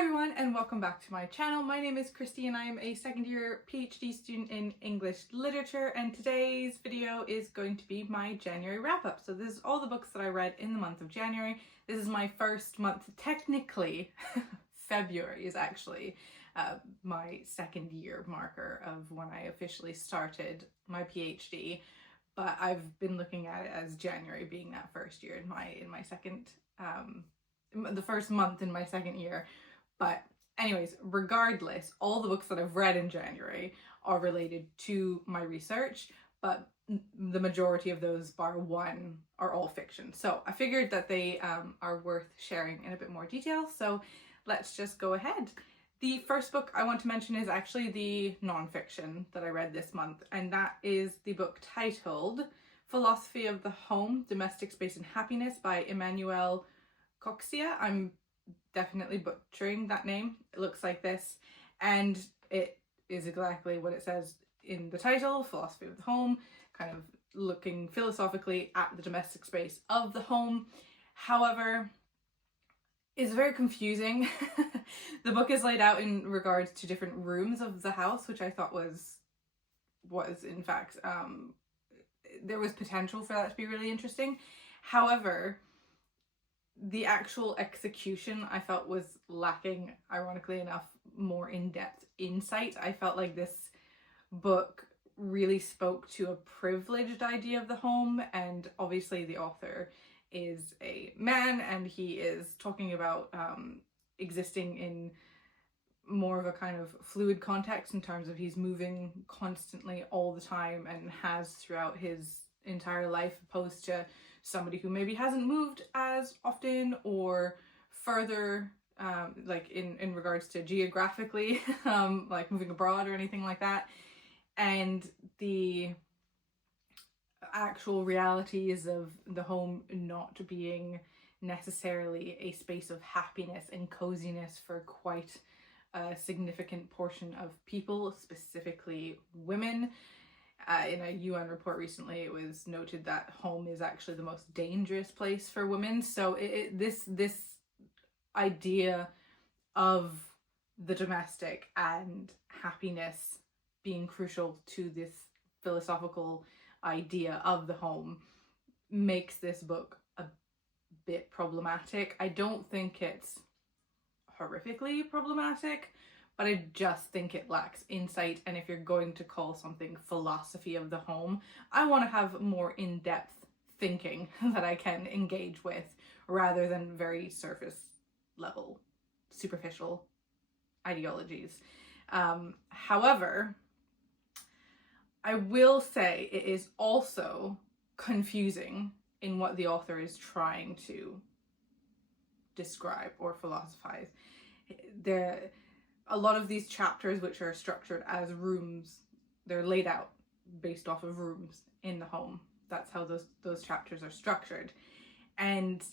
everyone and welcome back to my channel. My name is Christy and I am a second year PhD student in English literature, and today's video is going to be my January wrap up. So this is all the books that I read in the month of January. This is my first month. Technically February is actually my second year marker of when I officially started my PhD, but I've been looking at it as January being that first year in my second the first month in my second year. But anyways, regardless, all the books that I've read in January are related to my research, but the majority of those, bar one, are all fiction. So I figured that they are worth sharing in a bit more detail, so let's just go ahead. The first book I want to mention is actually the non-fiction that I read this month, and that is the book titled Philosophy of the Home, Domestic Space and Happiness by Emanuele. Coccia. I'm definitely butchering that name. It looks like this, and it is exactly what it says in the title, Philosophy of the Home, kind of looking philosophically at the domestic space of the home. However, it's very confusing. The book is laid out in regards to different rooms of the house, which I thought was in fact, there was potential for that to be really interesting. However, the actual execution I felt was lacking, ironically enough, more in-depth insight. I felt like this book really spoke to a privileged idea of the home, and obviously the author is a man and he is talking about existing in more of a kind of fluid context in terms of he's moving constantly all the time and has throughout his entire life, opposed to somebody who maybe hasn't moved as often or further, like in regards to geographically, like moving abroad or anything like that. And the actual realities of the home not being necessarily a space of happiness and coziness for quite a significant portion of people, specifically women. In a UN report recently, it was noted that home is actually the most dangerous place for women. So this idea of the domestic and happiness being crucial to this philosophical idea of the home makes this book a bit problematic. I don't think it's horrifically problematic, but I just think it lacks insight. And if you're going to call something philosophy of the home, I want to have more in-depth thinking that I can engage with, rather than very surface level, superficial ideologies. However, I will say it is also confusing in what the author is trying to describe or philosophize. A lot of these chapters, which are structured as rooms, they're laid out based off of rooms in the home. That's how those chapters are structured. And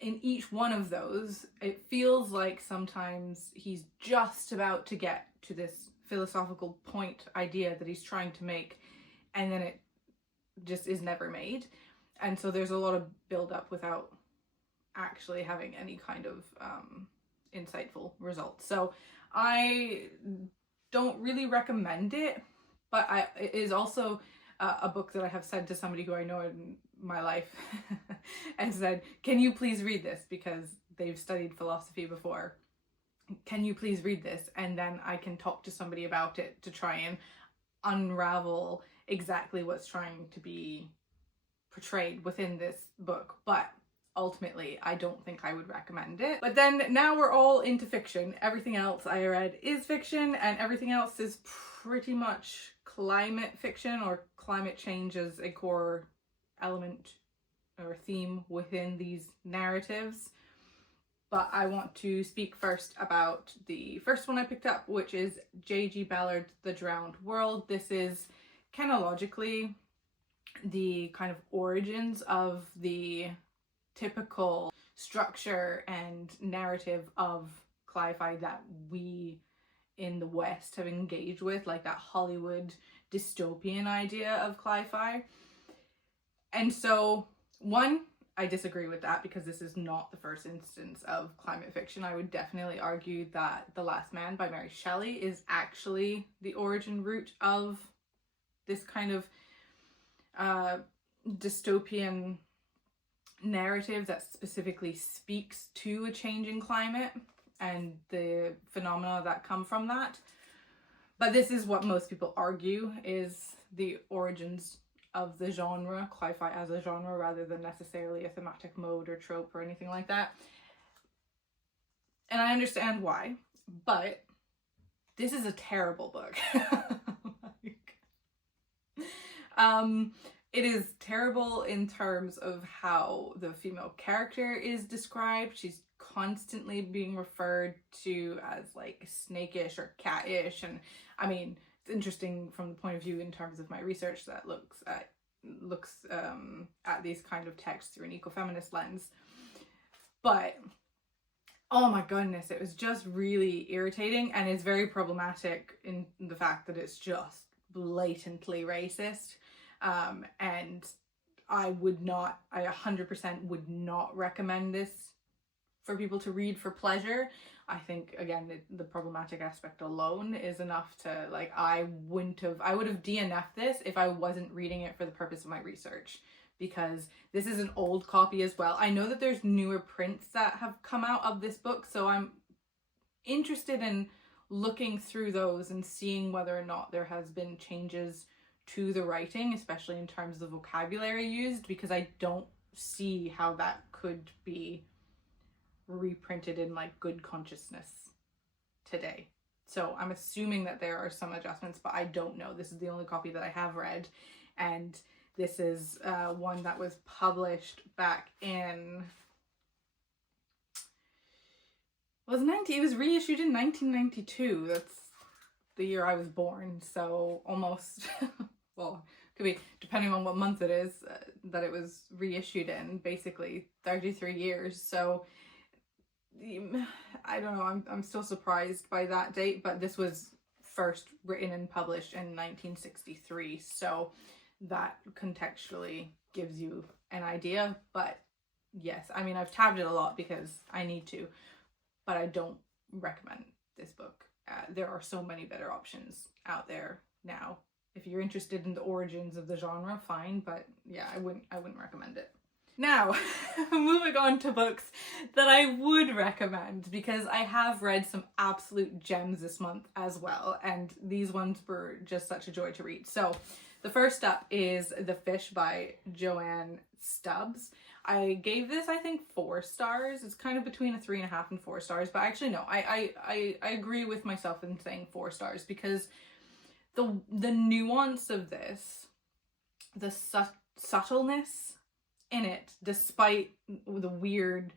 in each one of those, it feels like sometimes he's just about to get to this philosophical point idea that he's trying to make, and then it just is never made. And so there's a lot of build up without actually having any kind of insightful results. So I don't really recommend it, but it is also a book that I have said to somebody who I know in my life and said, can you please read this, because they've studied philosophy before. Can you please read this? And then I can talk to somebody about it to try and unravel exactly what's trying to be portrayed within this book. But ultimately, I don't think I would recommend it. But then now we're all into fiction. Everything else I read is fiction, and everything else is pretty much climate fiction, or climate change as a core element or theme within these narratives. But I want to speak first about the first one I picked up, which is J.G. Ballard's The Drowned World. This is canologically the kind of origins of the typical structure and narrative of cli-fi that we in the West have engaged with, like that Hollywood dystopian idea of cli-fi. And so one, I disagree with that because this is not the first instance of climate fiction. I would definitely argue that The Last Man by Mary Shelley is actually the origin root of this kind of dystopian narrative that specifically speaks to a changing climate and the phenomena that come from that. But this is what most people argue is the origins of the genre, sci-fi as a genre, rather than necessarily a thematic mode or trope or anything like that. And I understand why, but this is a terrible book. It is terrible in terms of how the female character is described. She's constantly being referred to as like snakish or cattish, and I mean, it's interesting from the point of view in terms of my research that looks at these kind of texts through an ecofeminist lens. But oh my goodness, it was just really irritating, and it's very problematic in the fact that it's just blatantly racist. And I 100% would not recommend this for people to read for pleasure. I think, again, the problematic aspect alone is enough to, like, I would have DNF'd this if I wasn't reading it for the purpose of my research, because this is an old copy as well. I know that there's newer prints that have come out of this book, so I'm interested in looking through those and seeing whether or not there has been changes to the writing, especially in terms of the vocabulary used, because I don't see how that could be reprinted in like good consciousness today. So I'm assuming that there are some adjustments, but I don't know. This is the only copy that I have read, and this is one that was published back in, it was reissued in 1992. That's the year I was born, so almost well, could be, depending on what month it is, that it was reissued in, basically 33 years. So I don't know, I'm still surprised by that date, but this was first written and published in 1963, so that contextually gives you an idea. But yes, I mean, I've tabbed it a lot because I need to, but I don't recommend this book. There are so many better options out there now. If you're interested in the origins of the genre, fine, but yeah, I wouldn't recommend it. Now, moving on to books that I would recommend, because I have read some absolute gems this month as well, and these ones were just such a joy to read. So the first up is The Fish by Joanne Stubbs. I gave this, I think, 4 stars. It's kind of between a 3.5 and 4 stars, but actually no, I agree with myself in saying 4 stars, because the nuance of this, the subtleness in it, despite the weird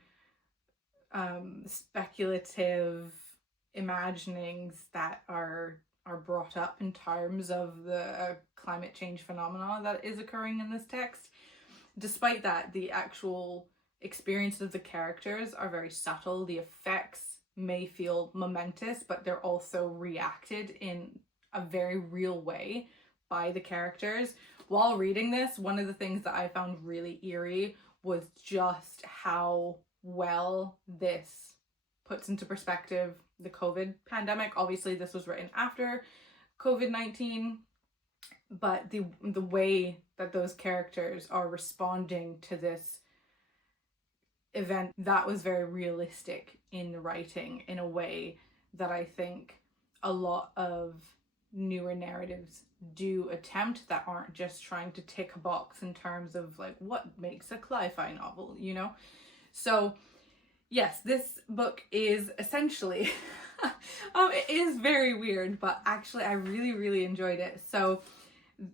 speculative imaginings that are brought up in terms of the climate change phenomena that is occurring in this text, despite that, the actual experiences of the characters are very subtle. The effects may feel momentous, but they're also reacted in a very real way by the characters. While reading this, one of the things that I found really eerie was just how well this puts into perspective the COVID pandemic. Obviously, this was written after COVID-19, but the way that those characters are responding to this event, that was very realistic in the writing, in a way that I think a lot of newer narratives do attempt, that aren't just trying to tick a box in terms of like what makes a sci-fi novel, you know? So yes, this book is essentially it is very weird, but actually I really enjoyed it. So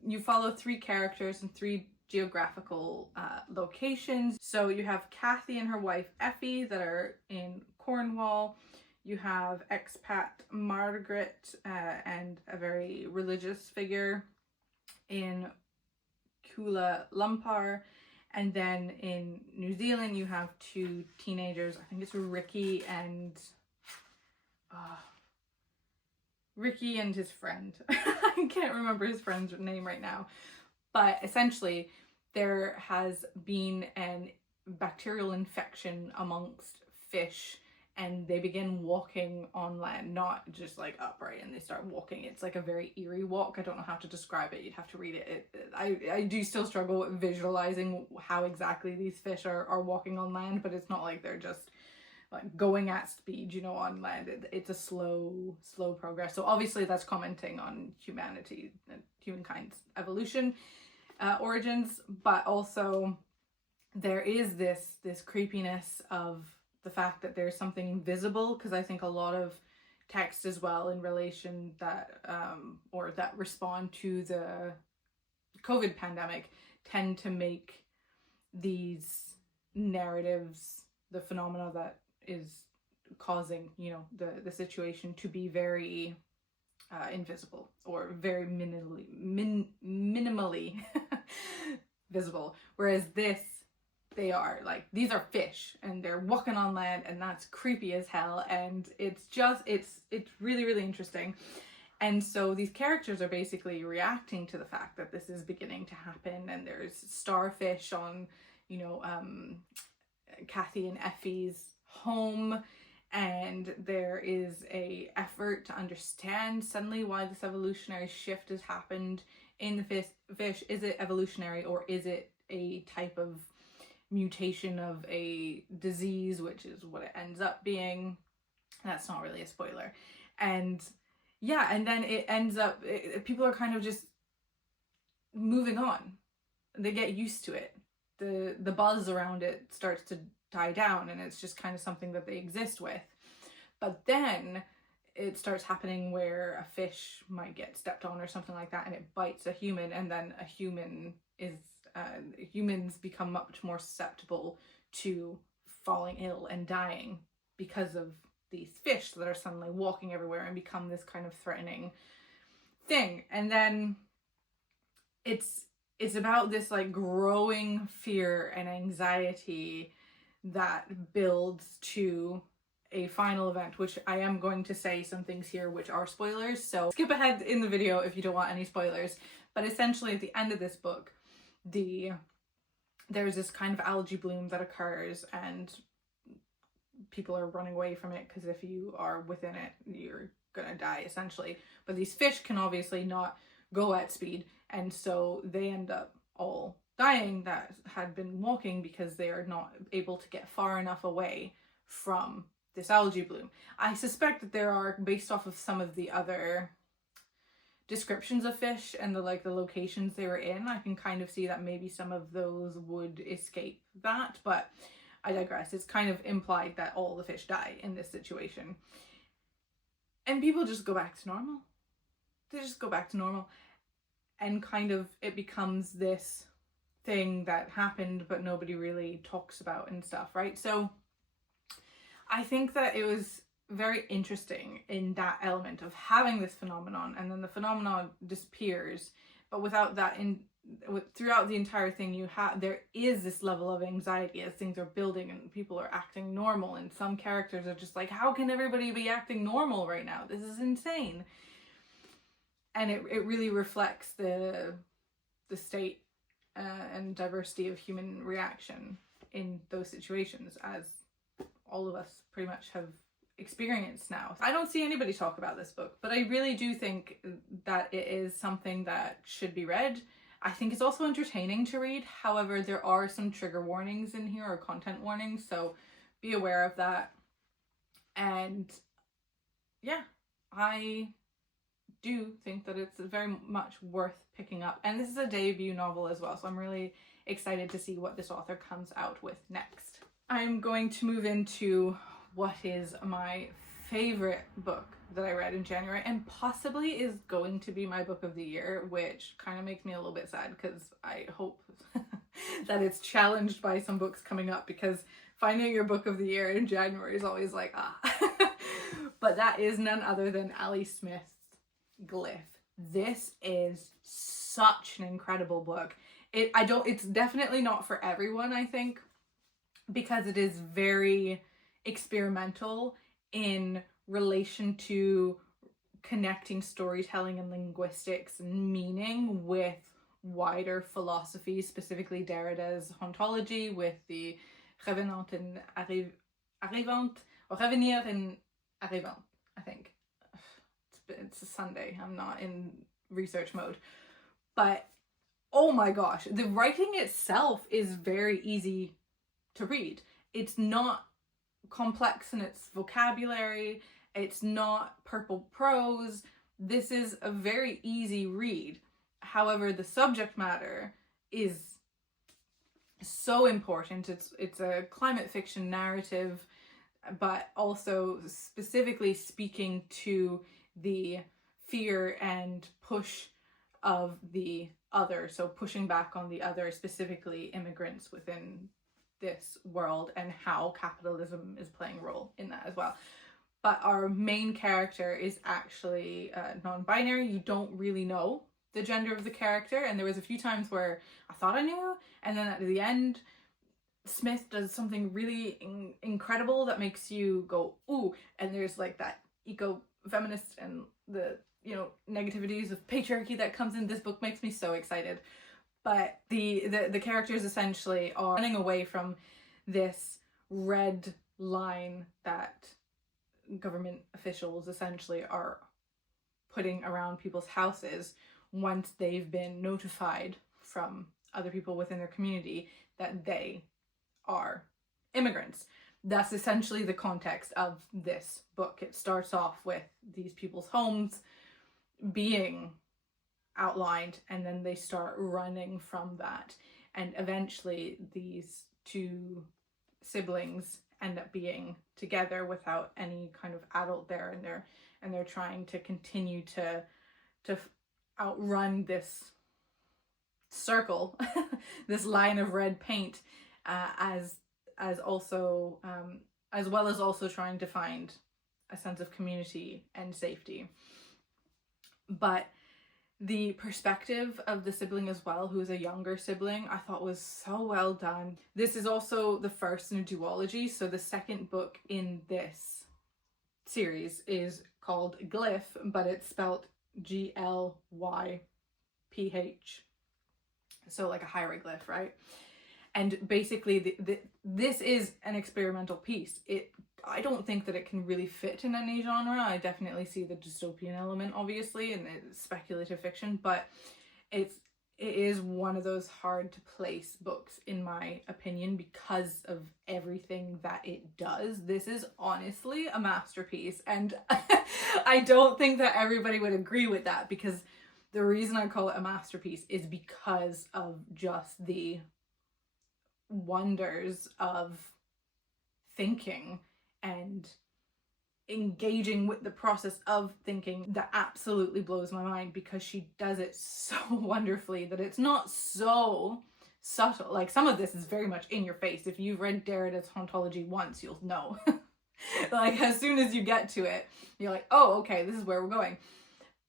you follow 3 characters in 3 geographical locations. So you have Kathy and her wife Effie that are in Cornwall. You have expat Margaret and a very religious figure in Kuala Lumpur. And then in New Zealand, you have 2 teenagers. I think it's Ricky and his friend. I can't remember his friend's name right now. But essentially, there has been an bacterial infection amongst fish, and they begin walking on land, not just like upright and they start walking. It's like a very eerie walk. I don't know how to describe it. You'd have to read it. I do still struggle with visualizing how exactly these fish are walking on land, but it's not like they're just like going at speed, you know, on land. It's a slow progress. So obviously that's commenting on humanity and humankind's evolution, origins, but also there is this creepiness of the fact that there's something visible, because I think a lot of texts as well in relation that or that respond to the COVID pandemic tend to make these narratives, the phenomena that is causing, you know, the situation, to be very invisible, or very minimally visible, whereas this, they are like, these are fish and they're walking on land, and that's creepy as hell, and it's just it's really interesting. And so these characters are basically reacting to the fact that this is beginning to happen, and there's starfish on, you know, Kathy and Effie's home, and there is a effort to understand suddenly why this evolutionary shift has happened in the fish. Is it evolutionary, or is it a type of mutation of a disease, which is what it ends up being? That's not really a spoiler. And yeah, and then it ends up, people are kind of just moving on. They get used to it. The buzz around it starts to die down, and it's just kind of something that they exist with. But then it starts happening where a fish might get stepped on or something like that, and it bites a human, and then a human is humans become much more susceptible to falling ill and dying because of these fish that are suddenly walking everywhere and become this kind of threatening thing. And then it's about this like growing fear and anxiety that builds to a final event, which I am going to say some things here which are spoilers, so skip ahead in the video if you don't want any spoilers. But essentially at the end of this book, there's this kind of algae bloom that occurs, and people are running away from it because if you are within it, you're gonna die essentially. But these fish can obviously not go at speed, and so they end up all dying that had been walking because they are not able to get far enough away from this algae bloom. I suspect that there are, based off of some of the other descriptions of fish and the locations they were in, I can kind of see that maybe some of those would escape that, but I digress. It's kind of implied that all the fish die in this situation, and people just go back to normal. They just go back to normal, and kind of it becomes this thing that happened but nobody really talks about and stuff, right? So I think that it was very interesting in that element of having this phenomenon, and then the phenomenon disappears, but without that, throughout the entire thing there is this level of anxiety as things are building and people are acting normal, and some characters are just like, how can everybody be acting normal right now? This is insane. And it really reflects the state and diversity of human reaction in those situations, as all of us pretty much have experienced now. I don't see anybody talk about this book, but I really do think that it is something that should be read. I think it's also entertaining to read. However, there are some trigger warnings in here, or content warnings, so be aware of that. And yeah, I do think that it's very much worth picking up. And this is a debut novel as well, so I'm really excited to see what this author comes out with next. I'm going to move into what is my favorite book that I read in January, and possibly is going to be my book of the year, which kind of makes me a little bit sad because I hope that it's challenged by some books coming up, because finding your book of the year in January is always like, ah. But that is none other than Ali Smith's Gliff. This is such an incredible book. It's definitely not for everyone, I think, because it is very experimental in relation to connecting storytelling and linguistics and meaning with wider philosophy, specifically Derrida's ontology, with the revenant and arrivant, or revenir and arrivant, I think. It's a Sunday, I'm not in research mode. But oh my gosh, the writing itself is very easy to read. It's not complex in its vocabulary, it's not purple prose. This is a very easy read. However, the subject matter is so important. It's a climate fiction narrative, but also specifically speaking to the fear and push of the other. So pushing back on the other, specifically immigrants within this world, and how capitalism is playing a role in that as well. But our main character is actually non-binary. You don't really know the gender of the character, and there was a few times where I thought I knew, and then at the end Smith does something really incredible that makes you go ooh, and there's like that eco-feminist and the, you know, negativities of patriarchy that comes in. This book makes me so excited. But the characters essentially are running away from this red line that government officials essentially are putting around people's houses once they've been notified from other people within their community that they are immigrants. That's essentially the context of this book. It starts off with these people's homes being outlined, and then they start running from that, and eventually these two siblings end up being together without any kind of adult there, and they're trying to continue to outrun this circle this line of red paint, as well as also trying to find a sense of community and safety. But the perspective of the sibling as well, who is a younger sibling, I thought was so well done. This is also the first in a duology, so the second book in this series is called Gliff, but it's spelled Glyph, so like a hieroglyph, right? And basically this is an experimental piece. I don't think that it can really fit in any genre. I definitely see the dystopian element, obviously, and it's speculative fiction, but it is one of those hard to place books, in my opinion, because of everything that it does. This is honestly a masterpiece, and I don't think that everybody would agree with that, because the reason I call it a masterpiece is because of just the wonders of thinking and engaging with the process of thinking that absolutely blows my mind, because she does it so wonderfully that it's not so subtle. Like, some of this is very much in your face. If you've read Derrida's Hauntology once, you'll know. Like, as soon as you get to it, you're like, oh, okay, this is where we're going.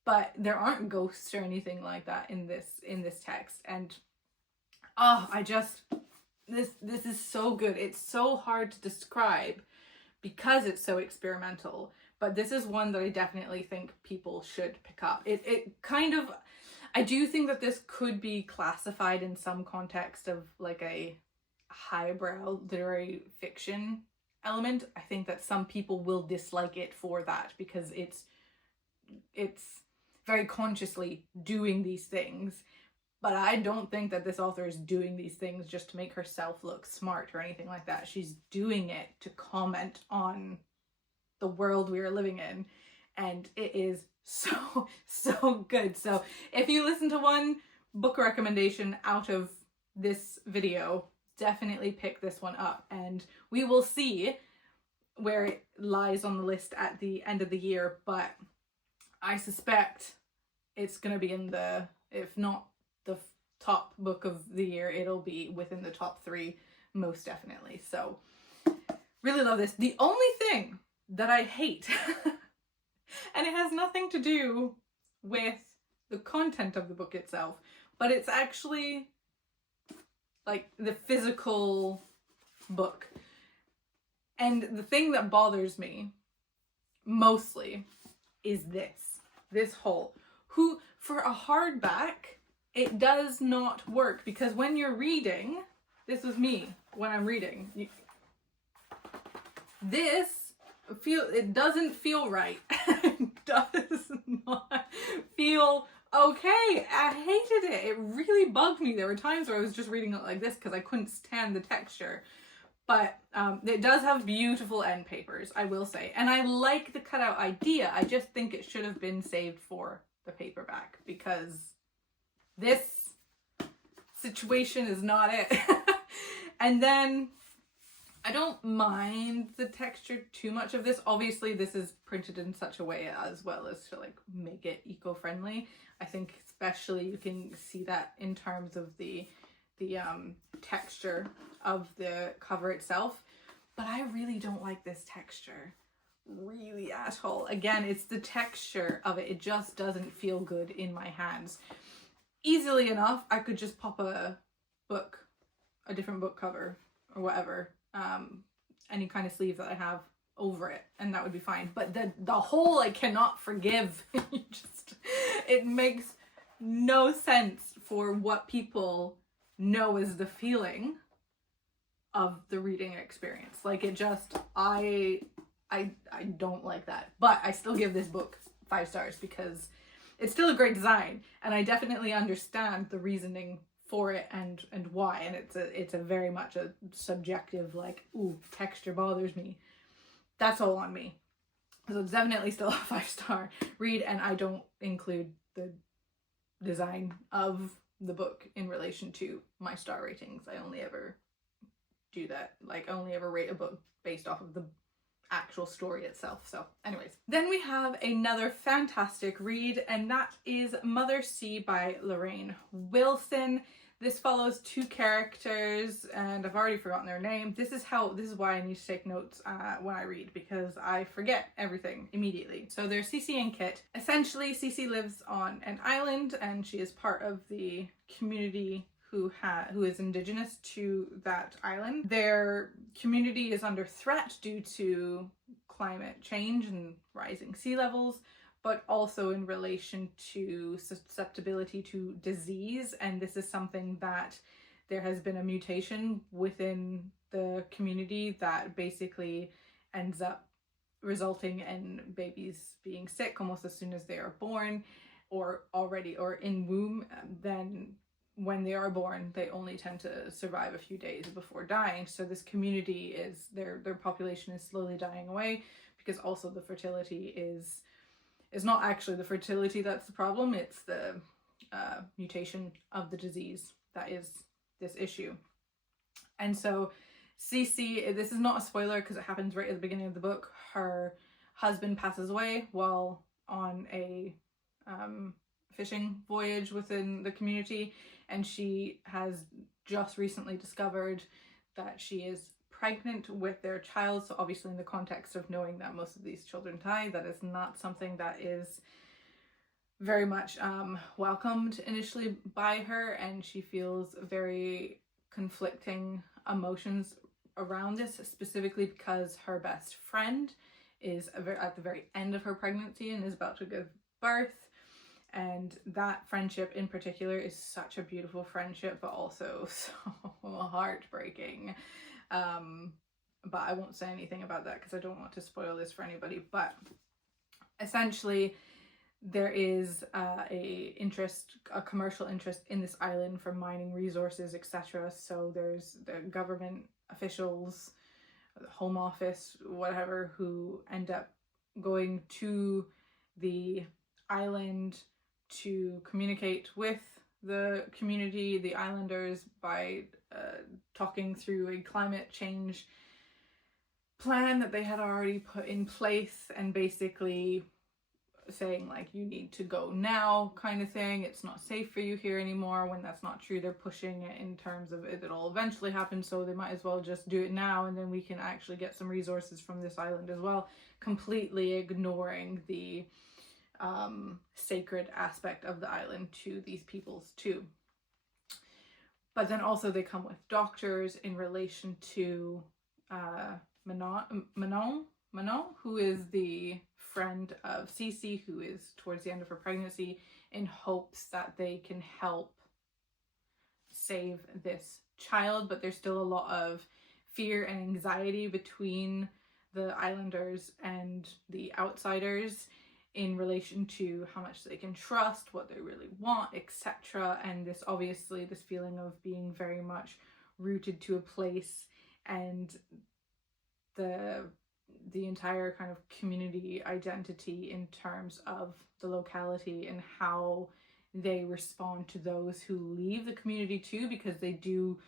But there aren't ghosts or anything like that in this text, and this is so good. It's so hard to describe because it's so experimental, but this is one that I definitely think people should pick up. It kind of, I do think that this could be classified in some context of like a highbrow literary fiction element. I think that some people will dislike it for that, because it's very consciously doing these things. But I don't think that this author is doing these things just to make herself look smart or anything like that. She's doing it to comment on the world we are living in. And it is so, so good. So if you listen to one book recommendation out of this video, definitely pick this one up. And we will see where it lies on the list at the end of the year. But I suspect it's going to be in the, if not the top book of the year, it'll be within the top 3 most definitely. So really love this. The only thing that I hate and it has nothing to do with the content of the book itself, but it's actually like the physical book. And the thing that bothers me mostly is this hole. Who, for a hardback, it does not work, because when you're reading, This was me when I'm reading. It doesn't feel right. It does not feel okay. I hated it. It really bugged me. There were times where I was just reading it like this because I couldn't stand the texture. But it does have beautiful end papers, I will say. And I like the cutout idea. I just think it should have been saved for the paperback because this situation is not it. And then I don't mind the texture too much of this. Obviously, this is printed in such a way as well as to like make it eco-friendly. I think especially you can see that in terms of the texture of the cover itself. But I really don't like this texture. Really at all. Again, it's the texture of it. It just doesn't feel good in my hands. Easily enough, I could just pop a different book cover or whatever, any kind of sleeve that I have over it, and that would be fine. But the whole I cannot forgive, it makes no sense for what people know as the feeling of the reading experience. Like it just, I don't like that. But I still give this book 5 stars because it's still a great design, and I definitely understand the reasoning for it and why, and it's a very much a subjective, like, ooh, texture bothers me. That's all on me. So it's definitely still a 5-star read, and I don't include the design of the book in relation to my star ratings. I only ever do that, like, I only ever rate a book based off of the actual story itself. So anyways, then we have another fantastic read, and that is Mother C by Lorraine Wilson. This follows 2 characters, and I've already forgotten their name. This is why I need to take notes when I read, because I forget everything immediately. So there's Cece and Kit. Essentially, Cece lives on an island, and she is part of the community who is indigenous to that island. Their community is under threat due to climate change and rising sea levels, but also in relation to susceptibility to disease. And this is something that there has been a mutation within the community that basically ends up resulting in babies being sick almost as soon as they are born, or in womb. Then when they are born, they only tend to survive a few days before dying. So this community is, their population is slowly dying away, because also the fertility is not actually the fertility that's the problem, it's the mutation of the disease that is this issue. And so Cece, this is not a spoiler because it happens right at the beginning of the book, her husband passes away while on a fishing voyage within the community, and she has just recently discovered that she is pregnant with their child. So obviously, in the context of knowing that most of these children die, that is not something that is very much welcomed initially by her, and she feels very conflicting emotions around this, specifically because her best friend is at the very end of her pregnancy and is about to give birth. And that friendship in particular is such a beautiful friendship, but also so heartbreaking. But I won't say anything about that because I don't want to spoil this for anybody. But essentially, there is a commercial interest in this island for mining resources, etc. So there's the government officials, the Home Office, whatever, who end up going to the island to communicate with the community, the islanders, by talking through a climate change plan that they had already put in place, and basically saying, like, you need to go now kind of thing. It's not safe for you here anymore, when that's not true. They're pushing it in terms of it'll eventually happen, so they might as well just do it now, and then we can actually get some resources from this island as well, completely ignoring the sacred aspect of the island to these peoples too. But then also they come with doctors in relation to Manon, who is the friend of Cece, who is towards the end of her pregnancy, in hopes that they can help save this child, but there's still a lot of fear and anxiety between the islanders and the outsiders in relation to how much they can trust, what they really want, etc. And this obviously, this feeling of being very much rooted to a place, and the entire kind of community identity in terms of the locality and how they respond to those who leave the community too, because they do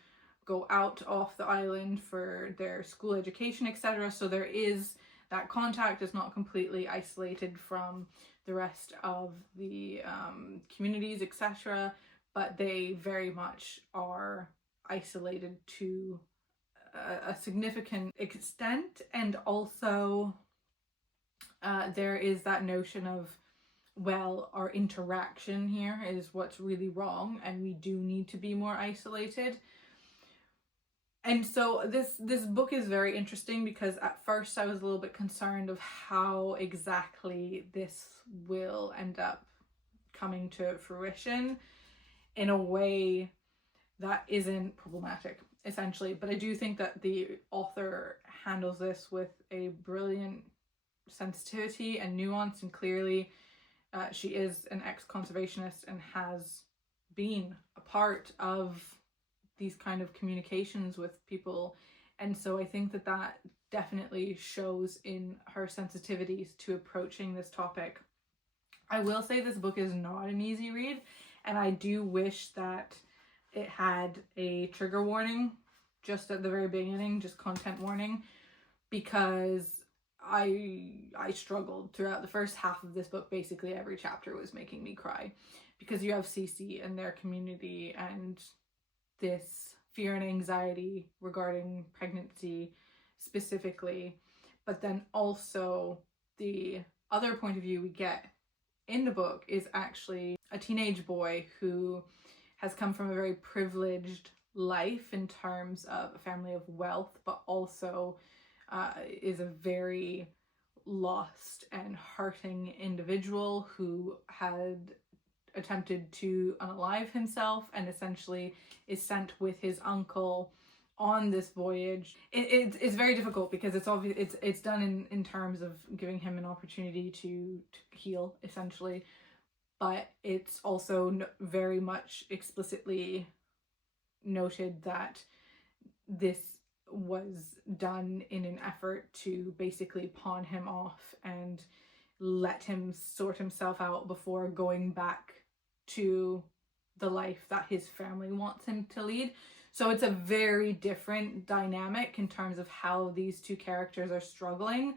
go out off the island for their school education, etc. So there is that contact, is not completely isolated from the rest of the communities, etc. But they very much are isolated to a significant extent. And also there is that notion of, well, our interaction here is what's really wrong and we do need to be more isolated. And so this book is very interesting because at first I was a little bit concerned of how exactly this will end up coming to fruition in a way that isn't problematic, essentially. But I do think that the author handles this with a brilliant sensitivity and nuance, and clearly she is an ex-conservationist and has been a part of these kind of communications with people. And so I think that that definitely shows in her sensitivities to approaching this topic. I will say this book is not an easy read, and I do wish that it had a trigger warning just at the very beginning, just content warning, because I struggled throughout the first half of this book. Basically every chapter was making me cry, because you have Cece and their community and this fear and anxiety regarding pregnancy specifically, but then also the other point of view we get in the book is actually a teenage boy who has come from a very privileged life in terms of a family of wealth, but also is a very lost and hurting individual who had attempted to unalive himself and essentially is sent with his uncle on this voyage. It's very difficult because it's obvious it's done in terms of giving him an opportunity to heal, essentially, but it's also very much explicitly noted that this was done in an effort to basically pawn him off and let him sort himself out before going back to the life that his family wants him to lead. So it's a very different dynamic in terms of how these two characters are struggling,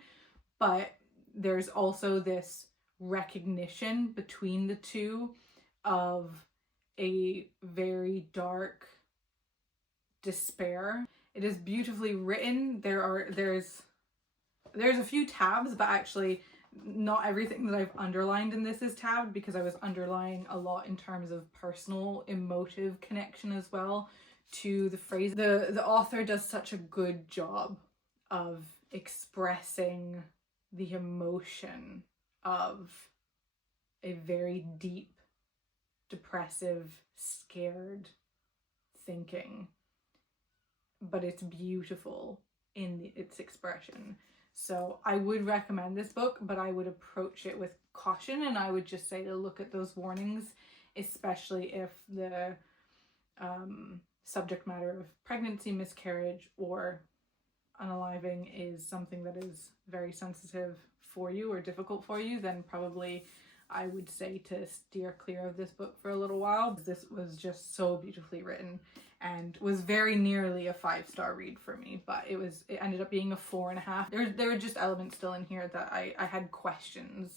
but there's also this recognition between the two of a very dark despair. It is beautifully written. There's a few tabs, but actually not everything that I've underlined in this is tabbed, because I was underlining a lot in terms of personal emotive connection as well to the phrase. The author does such a good job of expressing the emotion of a very deep, depressive, scared thinking, but it's beautiful in its expression. So I would recommend this book, but I would approach it with caution, and I would just say to look at those warnings, especially if the subject matter of pregnancy, miscarriage, or unaliving is something that is very sensitive for you or difficult for you, then probably I would say to steer clear of this book for a little while. This was just so beautifully written and was very nearly a 5-star read for me, but it ended up being a 4.5. There were just elements still in here that I had questions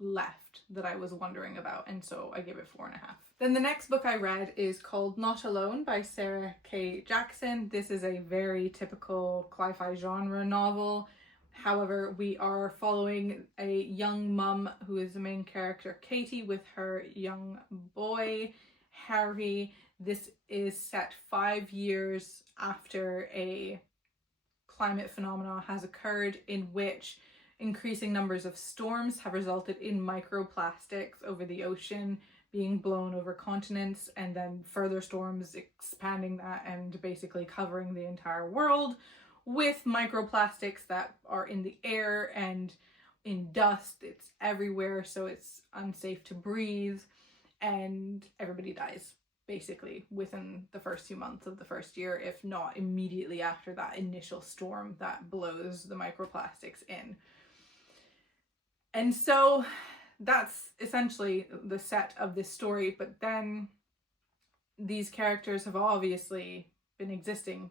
left that I was wondering about, and so I gave it 4.5. Then the next book I read is called Not Alone by Sarah K. Jackson. This is a very typical cli-fi genre novel. However, we are following a young mum who is the main character, Katie, with her young boy, Harry. This is set 5 years after a climate phenomenon has occurred in which increasing numbers of storms have resulted in microplastics over the ocean being blown over continents, and then further storms expanding that and basically covering the entire world with microplastics that are in the air and in dust. It's everywhere, so it's unsafe to breathe, and everybody dies basically within the first 2 months of the first year, if not immediately after that initial storm that blows the microplastics in. And so that's essentially the set of this story, but then these characters have obviously been existing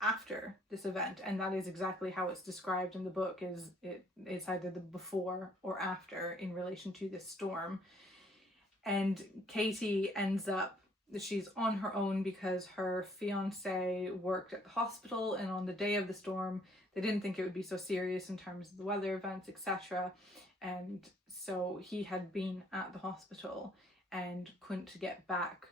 after this event, and that is exactly how it's described in the book. It's either the before or after in relation to this storm. And Katie ends up, she's on her own because her fiance worked at the hospital, and on the day of the storm they didn't think it would be so serious in terms of the weather events, etc. And so he had been at the hospital and couldn't get back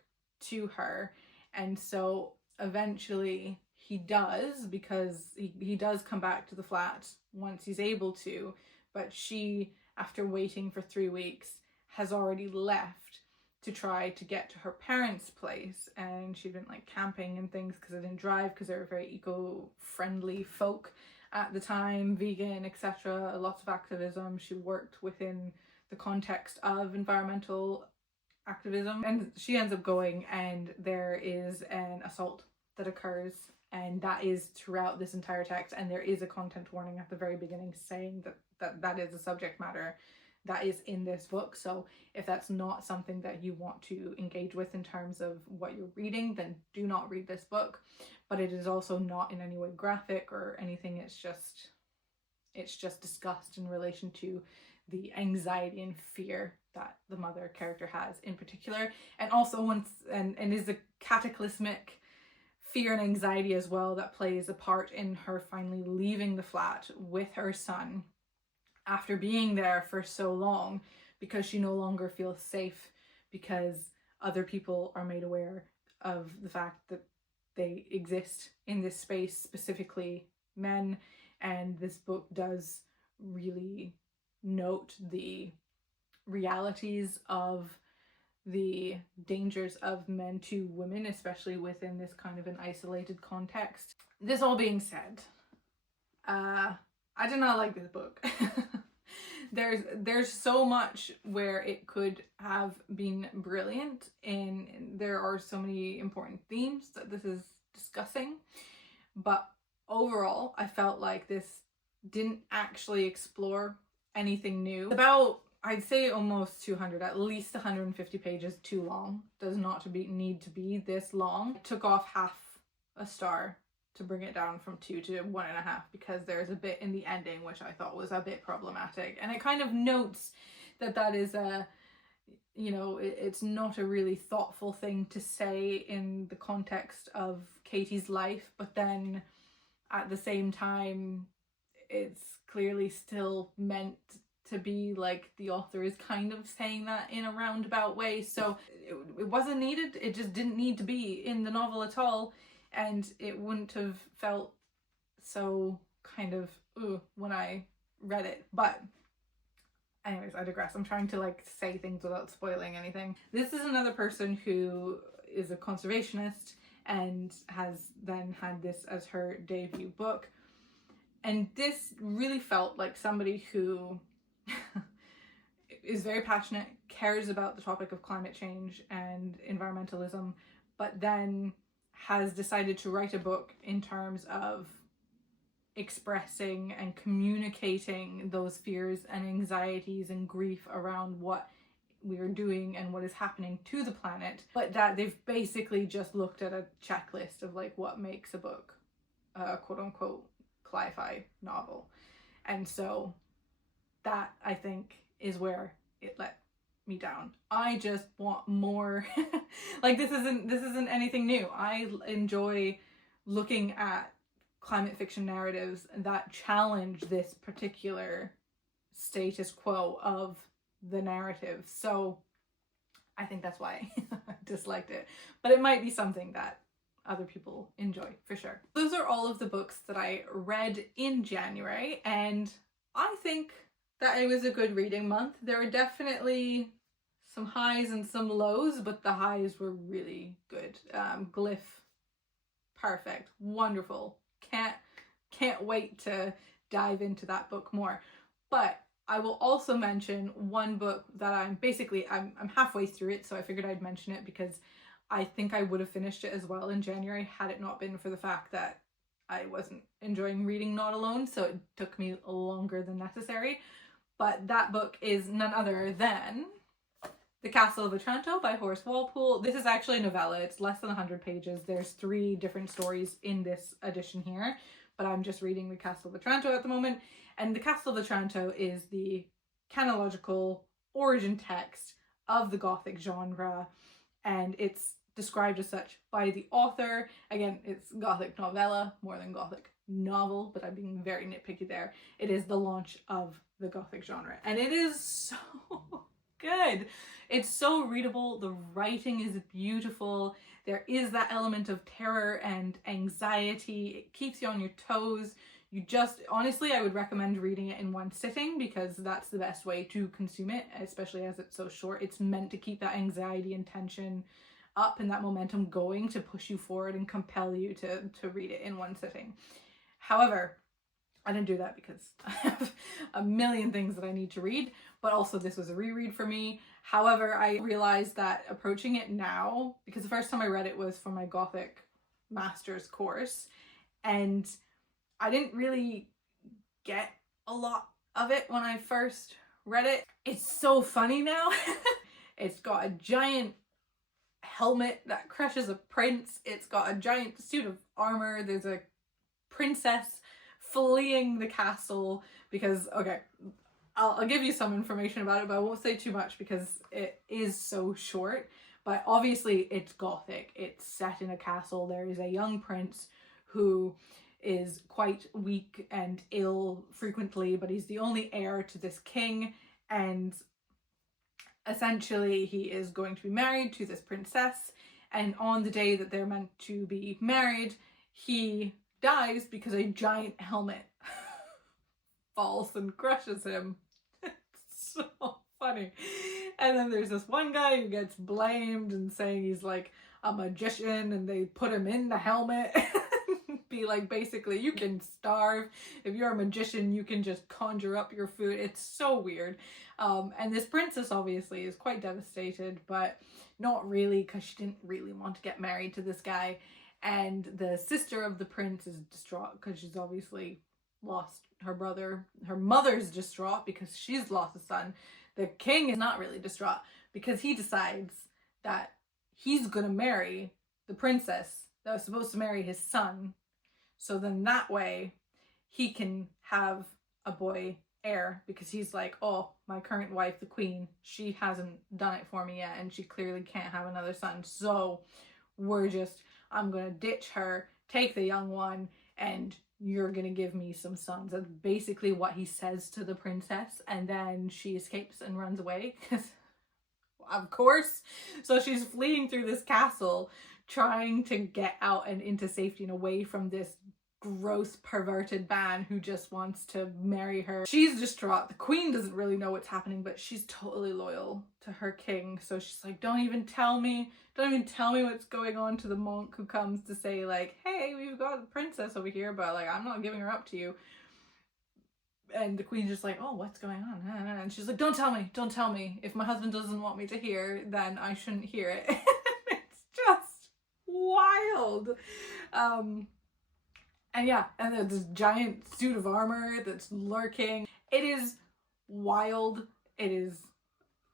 to her, and so eventually he does, because he does come back to the flat once he's able to, but she, after waiting for 3 weeks, has already left to try to get to her parents' place, and she'd been like camping and things because they didn't drive, because they were very eco-friendly folk at the time, vegan, etc. Lots of activism. She worked within the context of environmental activism, and she ends up going, and there is an assault that occurs, and that is throughout this entire text, and there is a content warning at the very beginning saying that is a subject matter that is in this book. So if that's not something that you want to engage with in terms of what you're reading, then do not read this book. But it is also not in any way graphic or anything. It's just discussed in relation to the anxiety and fear that the mother character has in particular, and also and is a cataclysmic fear and anxiety as well that plays a part in her finally leaving the flat with her son after being there for so long, because she no longer feels safe, because other people are made aware of the fact that they exist in this space, specifically men. And this book does really note the realities of the dangers of men to women, especially within this kind of an isolated context. This all being said, I did not like this book. There's so much where it could have been brilliant, and there are so many important themes that this is discussing, but overall I felt like this didn't actually explore anything new. About, I'd say, almost 200, at least 150 pages too long. Does not need to be this long. It took off half a star to bring it down from 2 to 1.5, because there's a bit in the ending which I thought was a bit problematic, and it kind of notes that is a, you know, it's not a really thoughtful thing to say in the context of Katie's life, but then at the same time it's clearly still meant to be like the author is kind of saying that in a roundabout way. So it wasn't needed. It just didn't need to be in the novel at all, and it wouldn't have felt so kind of when I read it. But anyways, I digress. I'm trying to like say things without spoiling anything. This is another person who is a conservationist and has then had this as her debut book, and this really felt like somebody who is very passionate, cares about the topic of climate change and environmentalism, but then has decided to write a book in terms of expressing and communicating those fears and anxieties and grief around what we are doing and what is happening to the planet, but that they've basically just looked at a checklist of like what makes a book a quote-unquote sci-fi novel. And so that, I think, is where it let me down. I just want more. Like this isn't anything new. I enjoy looking at climate fiction narratives that challenge this particular status quo of the narrative. So I think that's why I disliked it. But it might be something that other people enjoy for sure. Those are all of the books that I read in January, and I think that it was a good reading month. There are definitely some highs and some lows, but the highs were really good. Gliff, perfect, wonderful. Can't wait to dive into that book more. But I will also mention one book that I'm halfway through it, so I figured I'd mention it because I think I would have finished it as well in January had it not been for the fact that I wasn't enjoying reading Not Alone, so it took me longer than necessary. But that book is none other than The Castle of Otranto by Horace Walpole. This is actually a novella. It's less than 100 pages. There's 3 different stories in this edition here, but I'm just reading The Castle of Otranto at the moment. And The Castle of Otranto is the chronological origin text of the Gothic genre, and it's described as such by the author. Again, it's Gothic novella more than Gothic novel, but I'm being very nitpicky there. It is the launch of the Gothic genre, and it is so good. It's so readable. The writing is beautiful. There is that element of terror and anxiety. It keeps you on your toes. You just, honestly, I would recommend reading it in one sitting because that's the best way to consume it, especially as it's so short. It's meant to keep that anxiety and tension up and that momentum going to push you forward and compel you to read it in one sitting. However, I didn't do that because I have a million things that I need to read, but also this was a reread for me. However, I realized that approaching it now, because the first time I read it was for my Gothic master's course, and I didn't really get a lot of it when I first read it. It's so funny now. It's got a giant helmet that crushes a prince. It's got a giant suit of armor. There's a princess fleeing the castle because, okay, I'll give you some information about it, but I won't say too much because it is so short. But obviously it's Gothic. It's set in a castle. There is a young prince who is quite weak and ill frequently, but he's the only heir to this king, and essentially he is going to be married to this princess, and on the day that they're meant to be married, he dies because a giant helmet falls and crushes him. It's so funny. And then there's this one guy who gets blamed and saying he's like a magician, and they put him in the helmet. Be like, basically, you can starve. If you're a magician, you can just conjure up your food. It's so weird. And this princess obviously is quite devastated, but not really, because she didn't really want to get married to this guy. And the sister of the prince is distraught because she's obviously lost her brother. Her mother's distraught because she's lost a son. The king is not really distraught because he decides that he's gonna marry the princess that was supposed to marry his son. So then that way he can have a boy heir, because he's like, oh, my current wife, the queen, she hasn't done it for me yet, and she clearly can't have another son. So I'm gonna ditch her, take the young one, and you're gonna give me some sons. That's basically what he says to the princess, and then she escapes and runs away, because of course. So she's fleeing through this castle, trying to get out and into safety and away from this gross perverted man who just wants to marry her. She's distraught. The queen doesn't really know what's happening, but she's totally loyal to her king. So she's like, don't even tell me what's going on, to the monk who comes to say like, hey, we've got a princess over here, but like, I'm not giving her up to you. And the queen's just like, oh, what's going on? And she's like, don't tell me. If my husband doesn't want me to hear, then I shouldn't hear it. It's just wild. And yeah, and there's this giant suit of armor that's lurking. It is wild. It is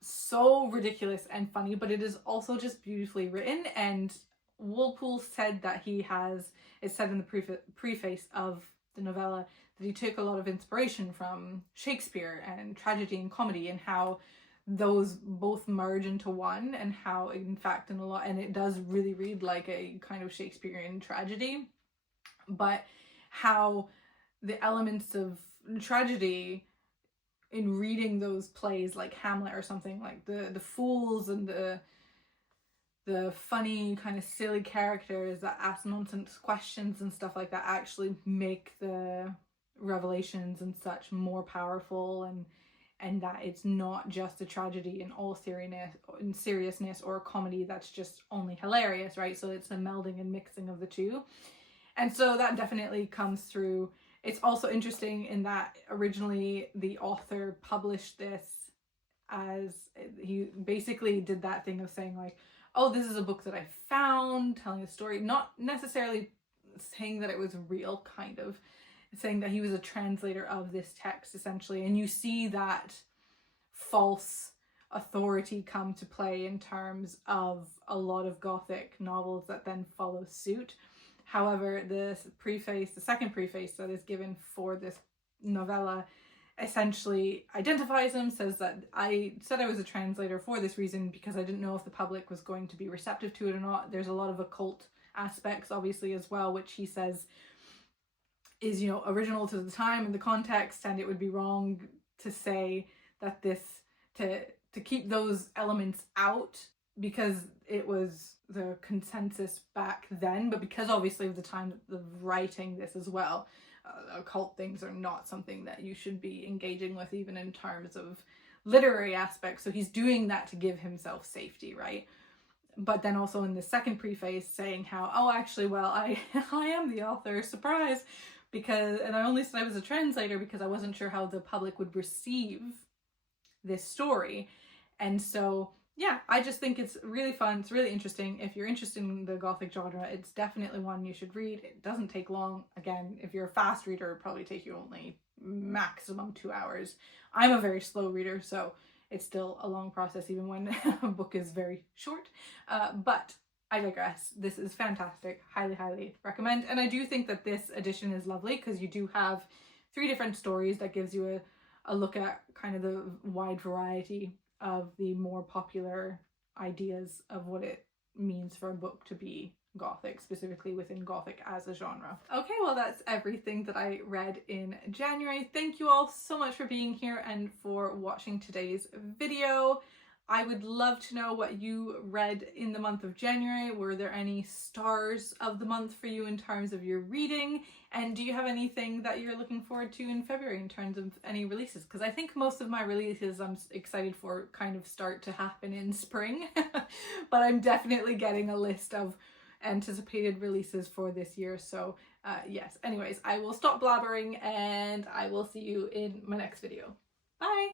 so ridiculous and funny, but it is also just beautifully written. And Walpole said that it's said in the preface of the novella, that he took a lot of inspiration from Shakespeare and tragedy and comedy, and how those both merge into one, and how in fact and it does really read like a kind of Shakespearean tragedy, but how the elements of tragedy in reading those plays like Hamlet or something, like the fools and the funny kind of silly characters that ask nonsense questions and stuff like that, actually make the revelations and such more powerful and that it's not just a tragedy in all seriousness or a comedy that's just only hilarious, right? So it's a melding and mixing of the two. And so that definitely comes through. It's also interesting in that originally the author published this as, he basically did that thing of saying like, oh, this is a book that I found, telling a story, not necessarily saying that it was real, kind of saying that he was a translator of this text essentially. And you see that false authority come to play in terms of a lot of Gothic novels that then follow suit. However, the second preface that is given for this novella essentially identifies him, says that I said I was a translator for this reason because I didn't know if the public was going to be receptive to it or not. There's a lot of occult aspects obviously as well, which he says is, you know, original to the time and the context, and it would be wrong to say that this, to keep those elements out because it was the consensus back then, but because obviously of the time of writing this as well, occult things are not something that you should be engaging with even in terms of literary aspects. So he's doing that to give himself safety, right? But then also in the second preface saying how, oh, actually, well, I am the author, surprise, and I only said I was a translator because I wasn't sure how the public would receive this story. And so, yeah, I just think it's really fun. It's really interesting. If you're interested in the Gothic genre, it's definitely one you should read. It doesn't take long. Again, if you're a fast reader, it'll probably take you only maximum 2 hours. I'm a very slow reader, so it's still a long process even when a book is very short. But I digress. This is fantastic. Highly, highly recommend. And I do think that this edition is lovely because you do have 3 different stories that gives you a look at kind of the wide variety of the more popular ideas of what it means for a book to be Gothic, specifically within Gothic as a genre. Okay, well, that's everything that I read in January. Thank you all so much for being here and for watching today's video. I would love to know what you read in the month of January. Were there any stars of the month for you in terms of your reading? And do you have anything that you're looking forward to in February in terms of any releases? Because I think most of my releases I'm excited for kind of start to happen in spring. But I'm definitely getting a list of anticipated releases for this year. So yes, anyways, I will stop blabbering and I will see you in my next video. Bye!